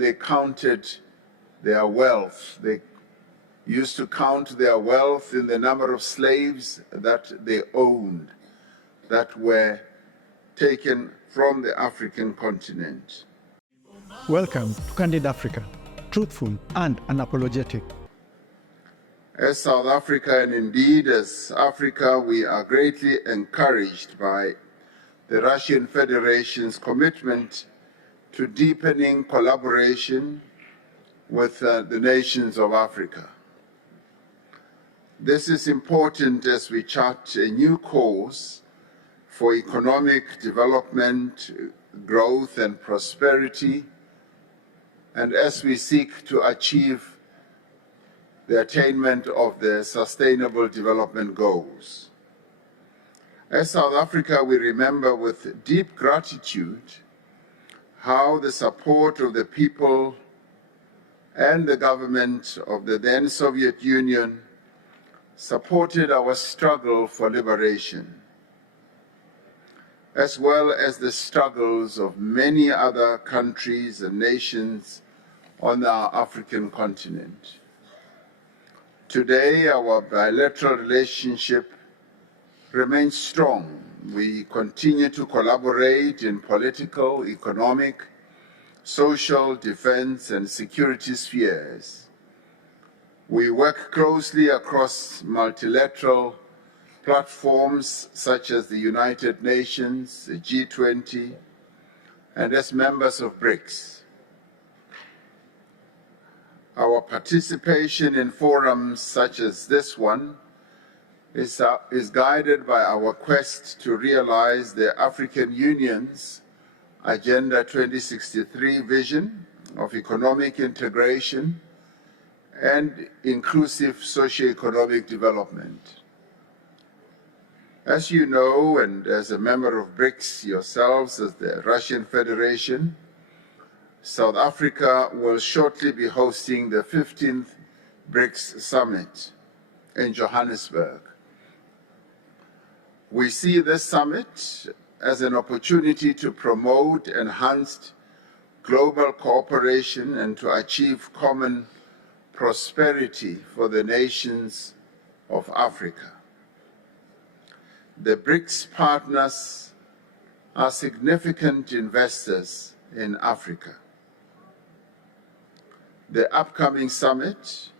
they counted their wealth. They used to count their wealth in the number of slaves that they owned, that were taken from the African continent. Welcome to Candid Africa, truthful and unapologetic. As South Africa, and indeed as Africa, we are greatly encouraged by the Russian Federation's commitment to deepening collaboration with the nations of Africa. This is important as we chart a new course for economic development, growth and prosperity, and as we seek to achieve the attainment of the Sustainable Development Goals. As South Africa, we remember with deep gratitude how the support of the people and the government of the then Soviet Union supported our struggle for liberation, as well as the struggles of many other countries and nations on our African continent. Today, our bilateral relationship remains strong. We continue to collaborate in political, economic, social, defense, and security spheres. We work closely across multilateral platforms such as the United Nations, the G20, and as members of BRICS. Our participation in forums such as this one is guided by our quest to realize the African Union's Agenda 2063 vision of economic integration and inclusive socio-economic development. As you know, and as a member of BRICS yourselves, as the Russian Federation, South Africa will shortly be hosting the 15th BRICS Summit in Johannesburg. We see this summit as an opportunity to promote enhanced global cooperation and to achieve common prosperity for the nations of Africa. The BRICS partners are significant investors in Africa. The upcoming summit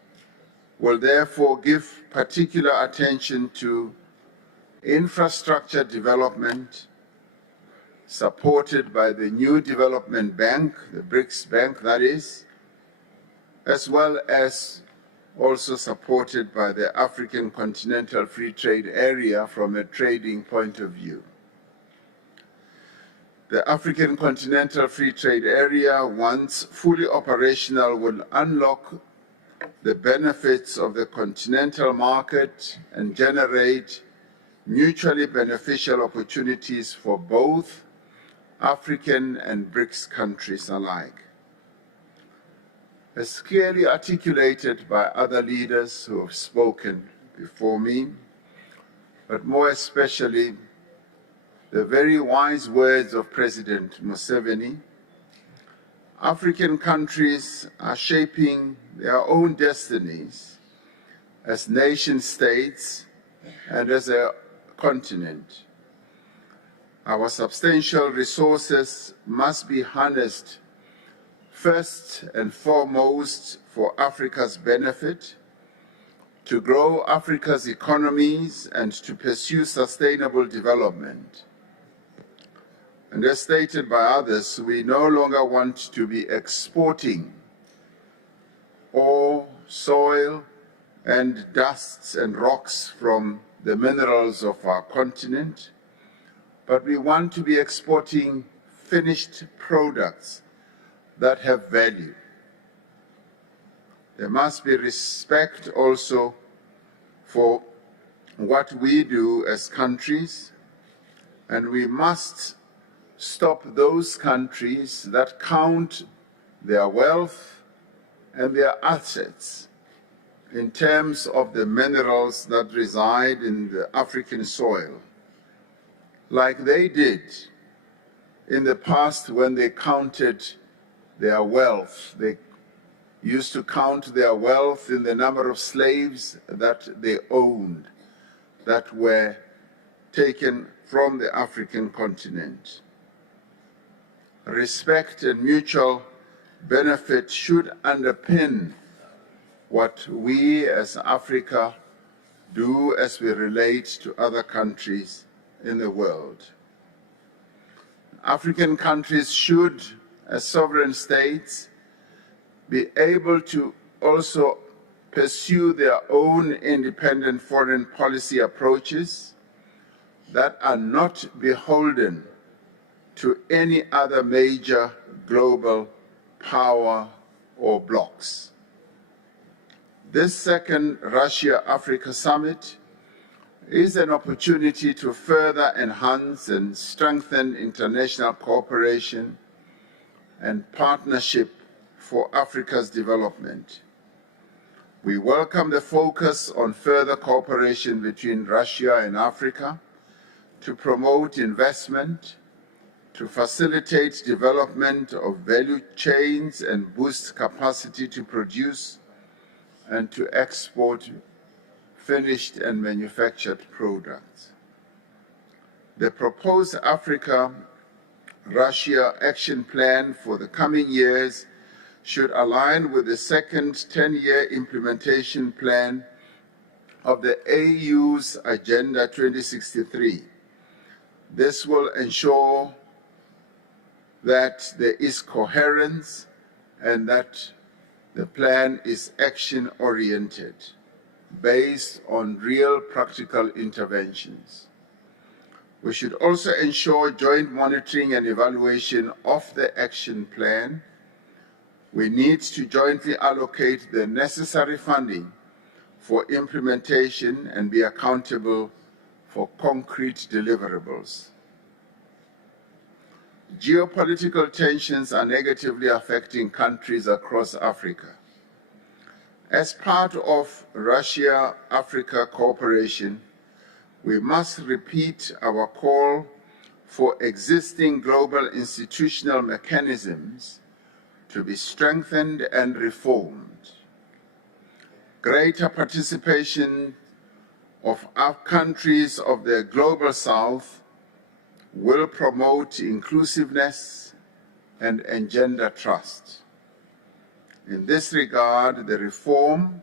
will therefore give particular attention to infrastructure development supported by the new development bank, the BRICS Bank that is, as well as also supported by the African Continental Free Trade Area from a trading point of view. The African Continental Free Trade Area, once fully operational, will unlock the benefits of the continental market and generate mutually beneficial opportunities for both African and BRICS countries alike. As clearly articulated by other leaders who have spoken before me, but more especially the very wise words of President Museveni, African countries are shaping their own destinies as nation-states and as a continent. Our substantial resources must be harnessed first and foremost for Africa's benefit, to grow Africa's economies and to pursue sustainable development. And as stated by others, we no longer want to be exporting ore, soil, and dusts and rocks from the minerals of our continent, but we want to be exporting finished products that have value. There must be respect also for what we do as countries, and we must stop those countries that count their wealth and their assets in terms of the minerals that reside in the African soil, like they did in the past when they counted their wealth. They used to count their wealth in the number of slaves that they owned, that were taken from the African continent. Respect and mutual benefit should underpin what we as Africa do as we relate to other countries in the world. African countries should, as sovereign states, be able to also pursue their own independent foreign policy approaches that are not beholden to any other major global power or blocs. This second Russia-Africa summit is an opportunity to further enhance and strengthen international cooperation and partnership for Africa's development. We welcome the focus on further cooperation between Russia and Africa to promote investment, to facilitate development of value chains and boost capacity to produce and to export finished and manufactured products. The proposed Africa-Russia Action Plan for the coming years should align with the second 10-year implementation plan of the AU's Agenda 2063. This will ensure that there is coherence and that the plan is action-oriented, based on real practical interventions. We should also ensure joint monitoring and evaluation of the action plan. We need to jointly allocate the necessary funding for implementation and be accountable for concrete deliverables. Geopolitical tensions are negatively affecting countries across Africa. As part of Russia-Africa cooperation, we must repeat our call for existing global institutional mechanisms to be strengthened and reformed. Greater participation of our countries of the Global South will promote inclusiveness and engender trust. In this regard, the reform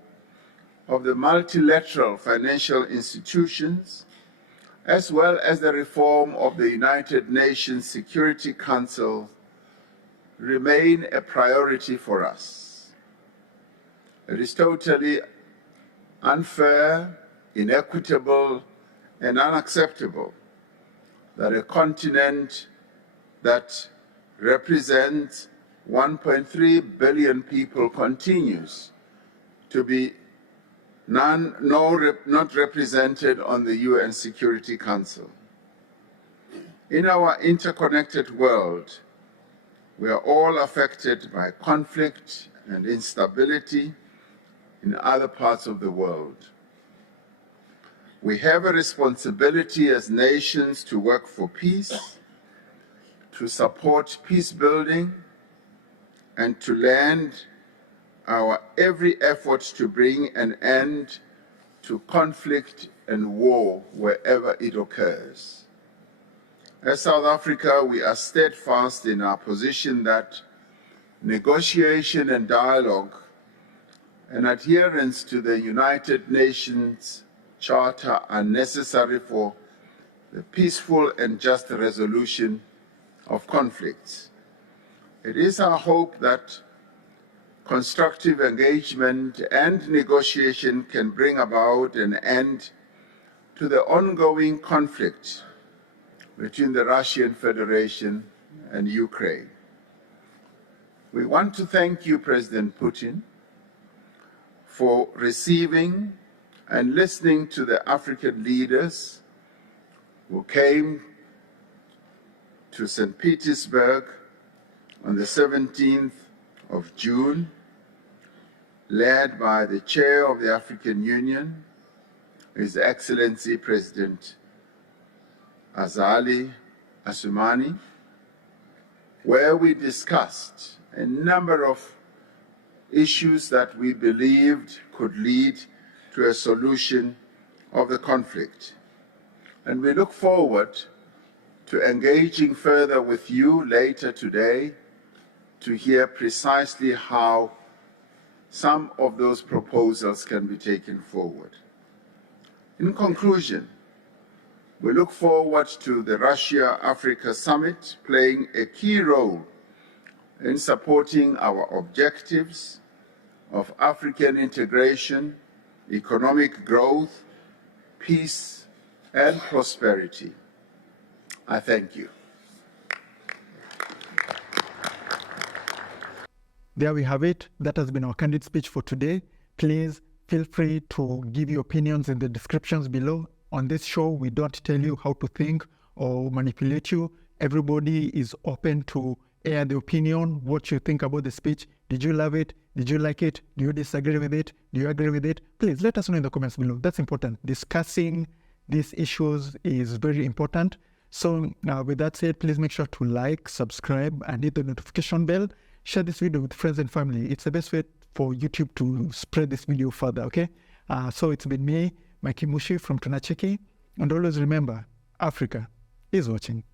of the multilateral financial institutions, as well as the reform of the United Nations Security Council, remain a priority for us. It is totally unfair, inequitable, and unacceptable that a continent that represents 1.3 billion people continues to be not represented on the UN Security Council. In our interconnected world, we are all affected by conflict and instability in other parts of the world. We have a responsibility as nations to work for peace, to support peace building, and to lend our every effort to bring an end to conflict and war wherever it occurs. As South Africa, we are steadfast in our position that negotiation and dialogue and adherence to the United Nations Charter are necessary for the peaceful and just resolution of conflicts. It is our hope that constructive engagement and negotiation can bring about an end to the ongoing conflict between the Russian Federation and Ukraine. We want to thank you, President Putin, for receiving and listening to the African leaders who came to St. Petersburg on the 17th of June, led by the Chair of the African Union, His Excellency President Azali Assoumani, where we discussed a number of issues that we believed could lead to a solution of the conflict. And we look forward to engaging further with you later today to hear precisely how some of those proposals can be taken forward. In conclusion, we look forward to the Russia-Africa Summit playing a key role in supporting our objectives of African integration, economic growth, peace, and prosperity. I thank you. There we have it. That has been our candid speech for today. Please feel free to give your opinions in the descriptions below. On this show, we don't tell you how to think or manipulate you. Everybody is open to air the opinion, what you think about the speech. Did you love it? Did you like it? Do you disagree with it? Do you agree with it? Please let us know in the comments below. That's important. Discussing these issues is very important. So with that said, please make sure to like, subscribe, and hit the notification bell. Share this video with friends and family. It's the best way for YouTube to spread this video further, okay? So it's been me, Mikey Mushi from Tunacheki. And always remember, Africa is watching.